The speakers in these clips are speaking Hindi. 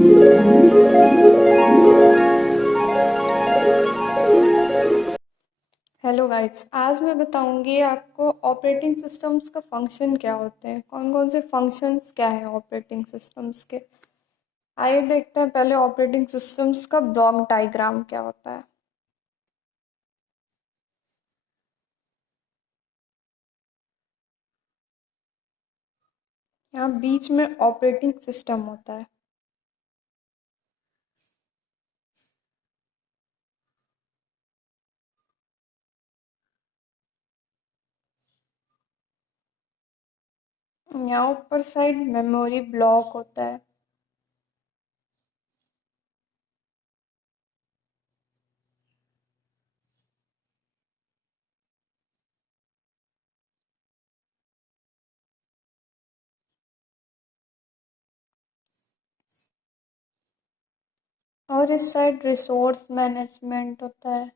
हेलो गाइस, आज मैं बताऊंगी आपको ऑपरेटिंग सिस्टम्स का फंक्शन क्या होते हैं, कौन कौन से फंक्शंस क्या है ऑपरेटिंग सिस्टम्स के। आइए देखते हैं पहले ऑपरेटिंग सिस्टम्स का ब्लॉक डायग्राम क्या होता है। यहाँ बीच में ऑपरेटिंग सिस्टम होता है। यहाँ ऊपर साइड मेमोरी ब्लॉक होता है। और इस साइड रिसोर्स मैनेजमेंट होता है।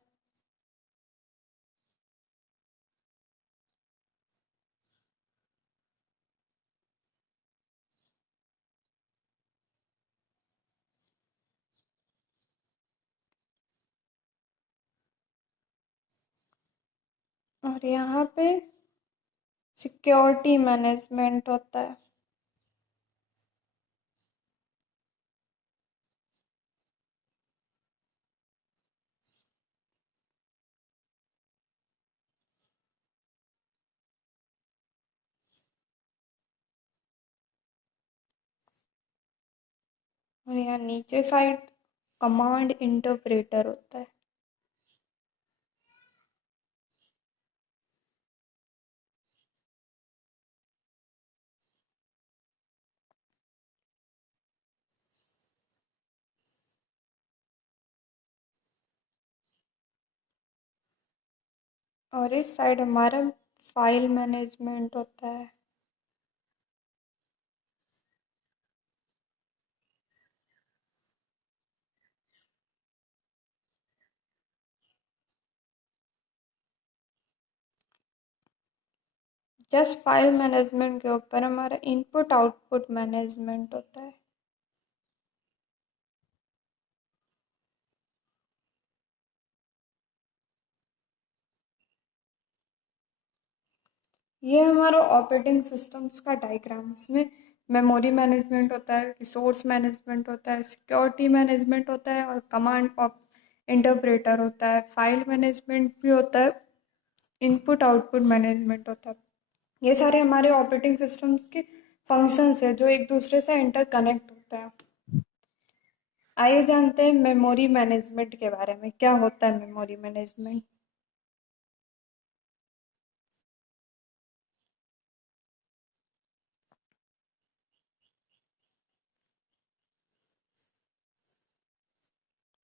और यहाँ पे सिक्योरिटी मैनेजमेंट होता है। और यहाँ नीचे साइड कमांड इंटरप्रेटर होता है। और इस साइड हमारा फाइल मैनेजमेंट होता है। जस्ट फाइल मैनेजमेंट के ऊपर हमारा इनपुट आउटपुट मैनेजमेंट होता है। ये हमारा ऑपरेटिंग सिस्टम्स का डायग्राम। इसमें मेमोरी मैनेजमेंट होता है, रिसोर्स मैनेजमेंट होता है, सिक्योरिटी मैनेजमेंट होता है और कमांड ऑफ इंटरप्रेटर होता है। फाइल मैनेजमेंट भी होता है, इनपुट आउटपुट मैनेजमेंट होता है। ये सारे हमारे ऑपरेटिंग सिस्टम्स के फंक्शंस है जो एक दूसरे से इंटरकनेक्ट होते हैं। आइए जानते हैं मेमोरी मैनेजमेंट के बारे में। क्या होता है memory management.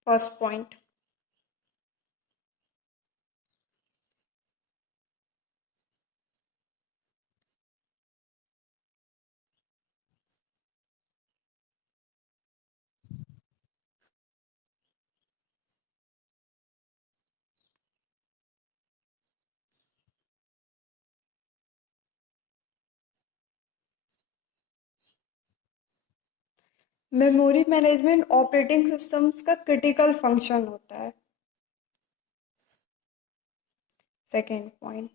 First point, memory management operating systems का क्रिटिकल फंक्शन होता है। सेकेंड पॉइंट,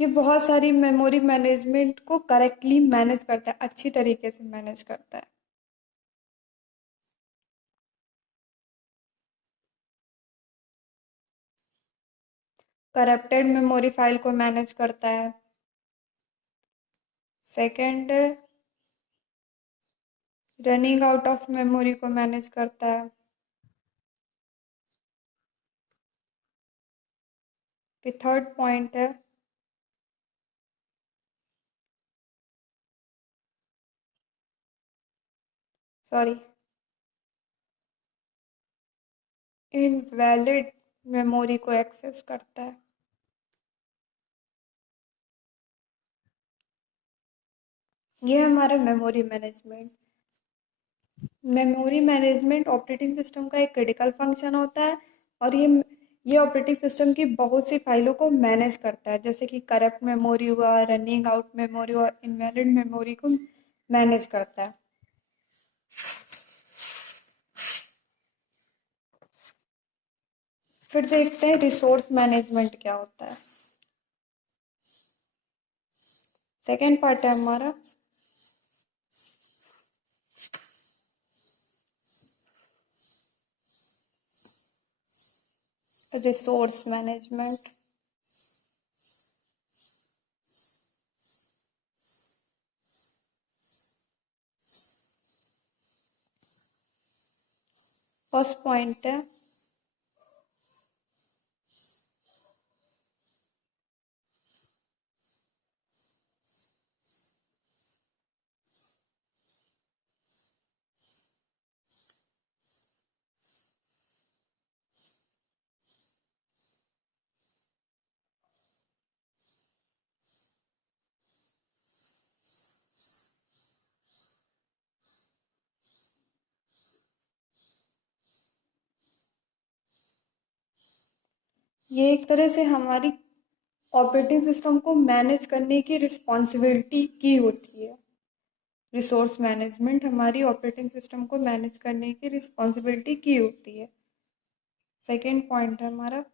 ये बहुत सारी मेमोरी मैनेजमेंट को करेक्टली मैनेज करता है, अच्छी तरीके से मैनेज करता है। करप्टेड मेमोरी फाइल को मैनेज करता है। Second, running out of memory को मैनेज करता है। फिर थर्ड पॉइंट है सॉरी इनवैलिड मेमोरी को एक्सेस करता है। ये हमारा मेमोरी मैनेजमेंट ऑपरेटिंग सिस्टम का एक क्रिटिकल फंक्शन होता है। और ये ऑपरेटिंग सिस्टम की बहुत सी फाइलों को मैनेज करता है, जैसे कि करप्ट मेमोरी हुआ, रनिंग आउट मेमोरी और इनवैलिड मेमोरी को मैनेज करता है। फिर देखते हैं रिसोर्स मैनेजमेंट क्या होता है। सेकेंड पार्ट है हमारा रिसोर्स मैनेजमेंट। फर्स्ट पॉइंट है ये एक तरह से हमारी ऑपरेटिंग सिस्टम को मैनेज करने की रिस्पॉन्सिबिलिटी की होती है। रिसोर्स मैनेजमेंट हमारी ऑपरेटिंग सिस्टम को मैनेज करने की रिस्पॉन्सिबिलिटी की होती है। सेकेंड पॉइंट है हमारा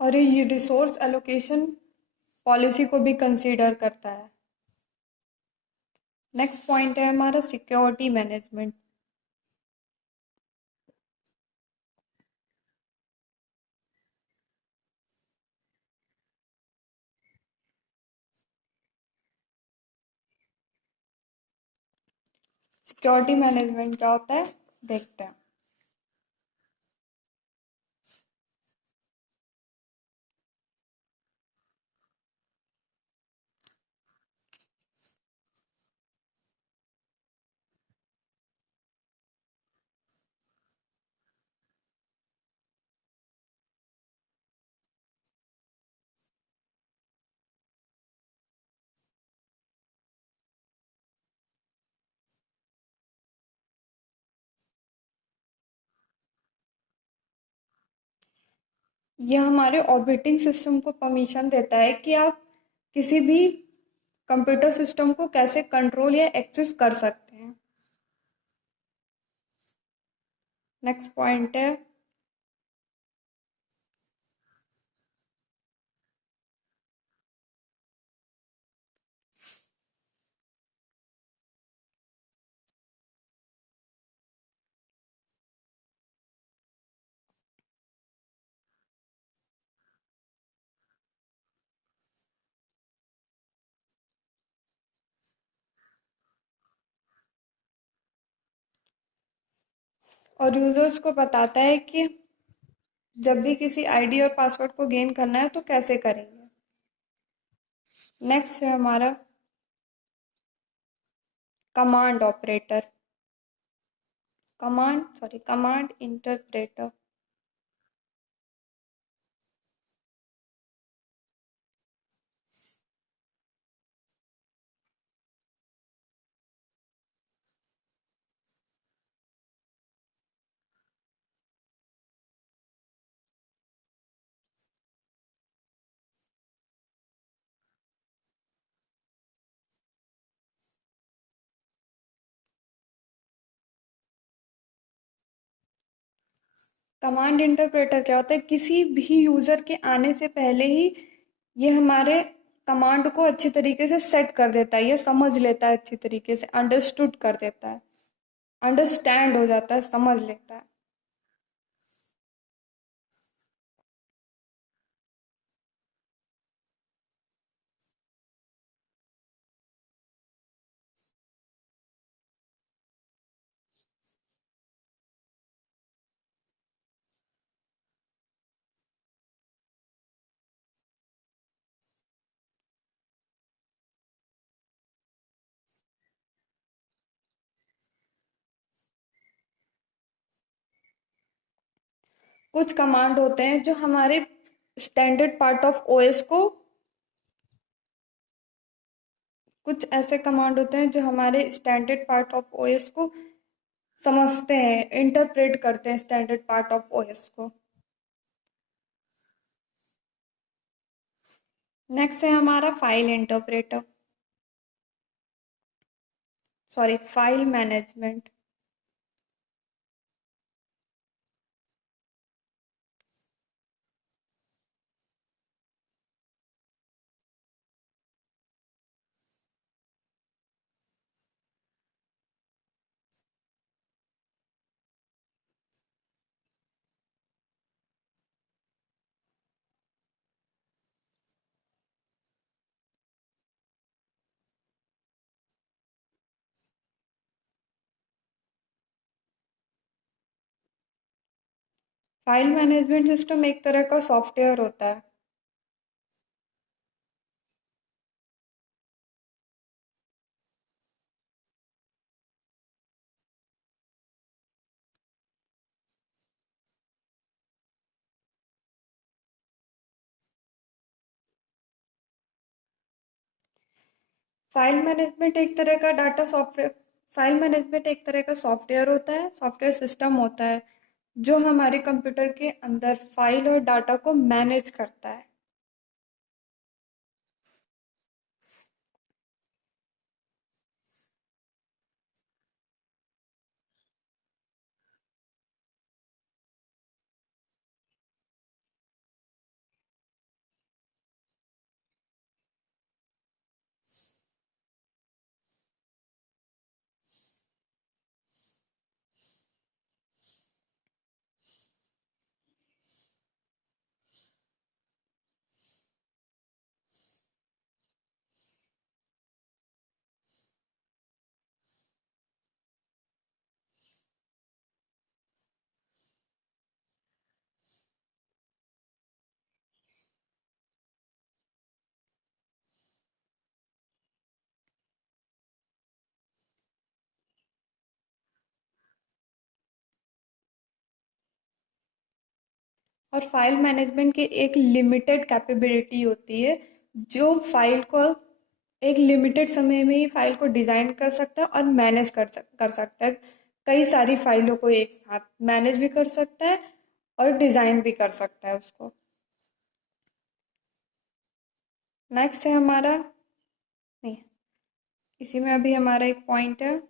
और ये रिसोर्स एलोकेशन पॉलिसी को भी कंसीडर करता है। नेक्स्ट पॉइंट है हमारा सिक्योरिटी मैनेजमेंट। सिक्योरिटी मैनेजमेंट क्या होता है देखते हैं। ये हमारे ऑपरेटिंग सिस्टम को परमिशन देता है कि आप किसी भी कंप्यूटर सिस्टम को कैसे कंट्रोल या एक्सेस कर सकते हैं। नेक्स्ट पॉइंट है और यूजर्स को बताता है कि जब भी किसी आईडी और पासवर्ड को गेन करना है तो कैसे करेंगे। नेक्स्ट है हमारा command operator command interpreter. Command interpreter क्या होता है, किसी भी यूजर के आने से पहले ही ये हमारे कमांड को अच्छी तरीके से सेट कर देता है, ये समझ लेता है, अच्छी तरीके से अंडरस्टूड कर देता है, अंडरस्टैंड हो जाता है, समझ लेता है। कुछ कमांड होते हैं जो हमारे स्टैंडर्ड पार्ट ऑफ ओएस को कुछ ऐसे कमांड होते हैं जो हमारे स्टैंडर्ड पार्ट ऑफ ओएस को समझते हैं, इंटरप्रेट करते हैं स्टैंडर्ड पार्ट ऑफ ओएस को। नेक्स्ट है हमारा file interpreter, sorry file management. File management system एक तरह का सॉफ्टवेयर होता है। फाइल मैनेजमेंट एक तरह का डाटा सॉफ्टवेयर फाइल मैनेजमेंट एक तरह का सॉफ्टवेयर होता है, सॉफ्टवेयर सिस्टम होता है जो हमारे कंप्यूटर के अंदर फाइल और डाटा को मैनेज करता है। और फाइल मैनेजमेंट की एक लिमिटेड कैपेबिलिटी होती है, जो फाइल को एक लिमिटेड समय में ही फाइल को डिज़ाइन कर सकता है और मैनेज कर सकता है। कई सारी फाइलों को एक साथ मैनेज भी कर सकता है और डिज़ाइन भी कर सकता है उसको। नेक्स्ट है हमारा, नहीं, इसी में अभी हमारा एक पॉइंट है,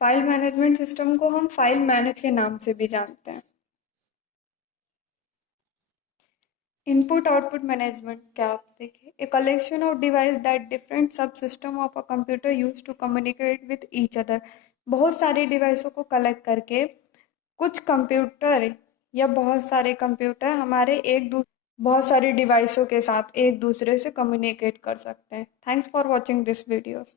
फाइल मैनेजमेंट सिस्टम को हम फाइल मैनेज के नाम से भी जानते हैं। इनपुट आउटपुट मैनेजमेंट क्या आप देखिए, a collection of device that different subsystem of a computer use to communicate with each other. बहुत सारी डिवाइसों को कलेक्ट करके कुछ कंप्यूटर या बहुत सारे कंप्यूटर हमारे बहुत सारी डिवाइसों के साथ एक दूसरे से कम्युनिकेट कर सकते हैं। Thanks for watching this videos.